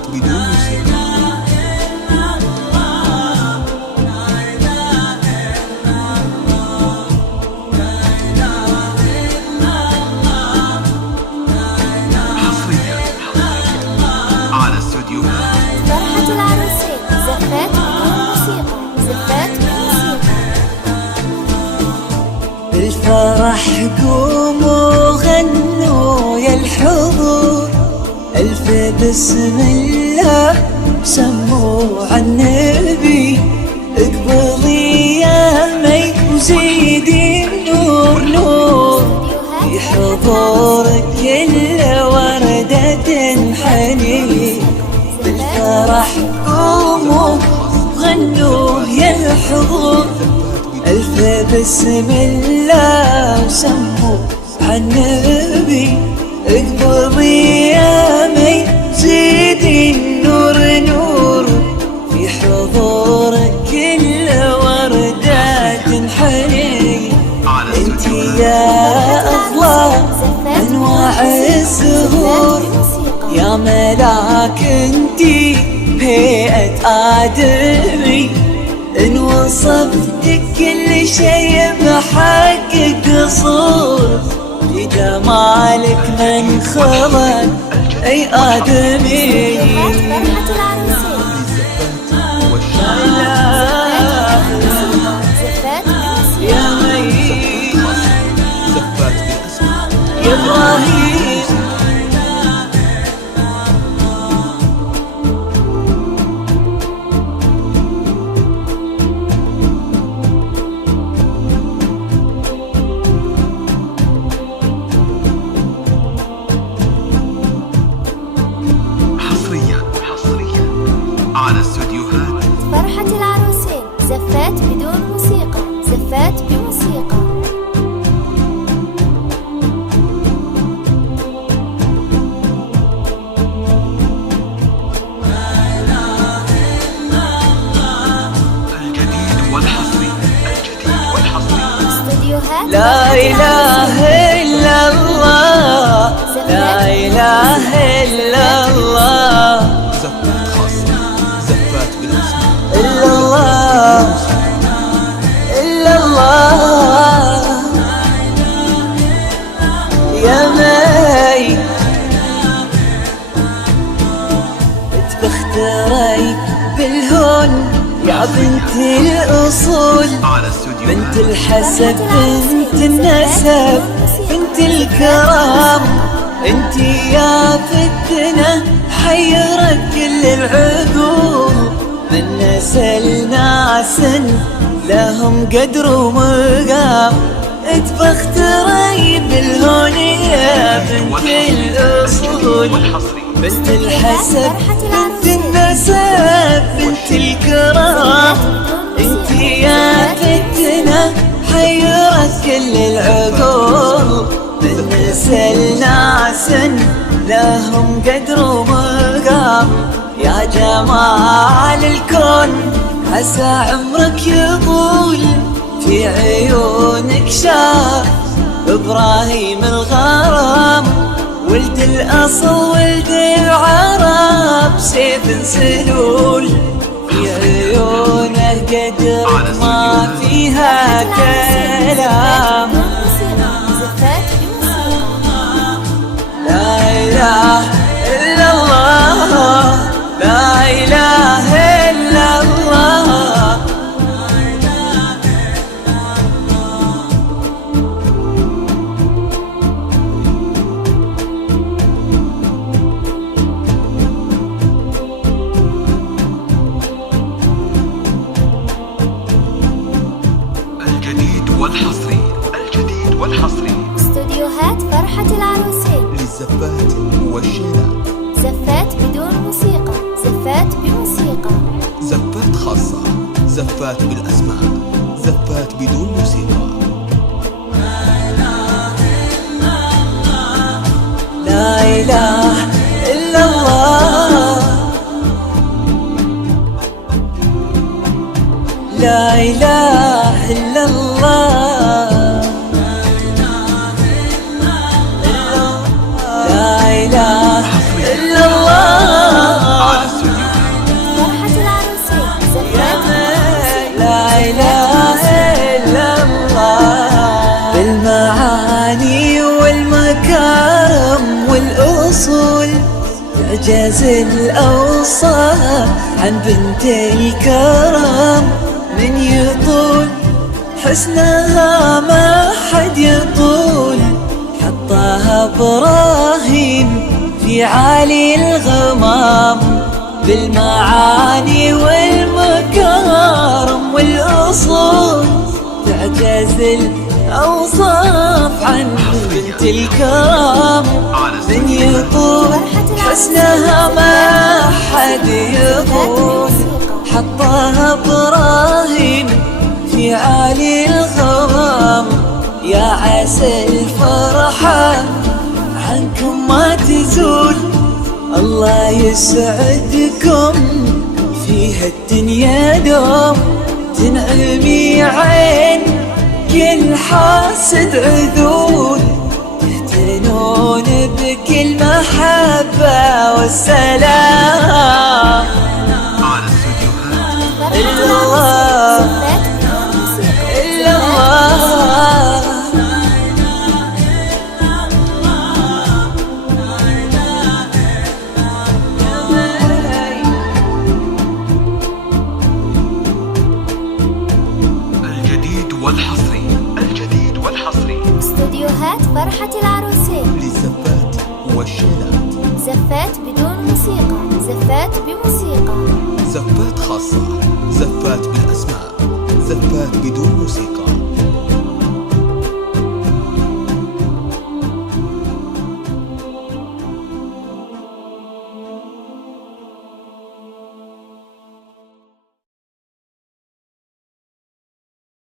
زفات بدون موسيقى. حصريا على استوديوهات فرحة العروسين، زفات بدون موسيقى، زفات بموسيقى. بالفرح قوموا غنوا يا الحضور، ألف بسم الله سموا عالنبي، اقبضي يا مي وزيدي النور نور، في حضورك كل وردة حنين. بالفرح قوموا غنوا يا الحضور، ألف بسم الله وسموا عالنبي، اقبضي يا مي زيدي النور نور، في حضورك كل وردات حنين. انتي يا أغلى أنواع الزهور، يا ملاك انتي بهيئة آدمي، إن وصفتك كل شي بحقك قصور، لجمالك من خلق أي آدمي. فرحة العروسين، زفات بموسيقى. يا مي زفات بالأسماء. يا إبراهيم، حصريا على استوديوهات فرحة العروسين، زفات بدون موسيقى، زفات بموسيقى. الجديد والحصري. استوديوهات لا إله إلا الله، لا إله إلا الله، زفات خاصة. زفات بالأسماء. إلا الله إلا الله. يا مي بختاري بالهون يا بنت الأصول، على استوديوهات بنت الحسب بنت النسب بنت الكرام، انتي يا فتنة حيرت كل العقول، من نسل ناس لهم قدر ومقام، اتبختري بالهون يا بنت الأصول، بنت الحسب بنت النسب بنت الكرام، انتي يا فتنة حيرت كل العقول، من نسل ناس لهم قدر ومقام، يا جمال الكون عسى عمرك يطول، في عيونك شاف إبراهيم الغرام، ولد الأصل ولد العرب سيف سلول، في عيونه قدر ما فيها كلام. زفات بموسيقى. لا إله إلا الله، لا إله إلا الله. الجديد والحصري. استوديوهات فرحة العروسين، للزفات والشيلات. زفات بدون موسيقى، زفات بموسيقى. زفات خاصة. زفات بالأسماء. زفات بدون موسيقى. لا إله إلا الله، لا إله إلا الله، لا إله إلا الله. تعجز الأوصاف عن بنت الكرم. من يطول حسنها ما حد يطول، حطها إبراهيم في عالي الغمام بالمعاني والمكارم والأصول. تعجز الأوصاف عن بنت الكرم. من يطول حسنها ما حد يطول، حطها إبراهيم في عالي الغمام. يا عسى الفرحة عنكم ما تزول، الله يسعدكم فيها الدنيا دوم. تنعمي عين كل حاسد عذول، تهتنون بكل محبة والسلام. على استوديوهات إلا الله إلا الله. الجديد والحصري، الجديد والحصري استوديوهات فرحة العروسين. للزفات والشيلات. زفات بدون موسيقى، زفات بموسيقى. زفات خاصة، زفات بالأسماء، زفات بدون موسيقى.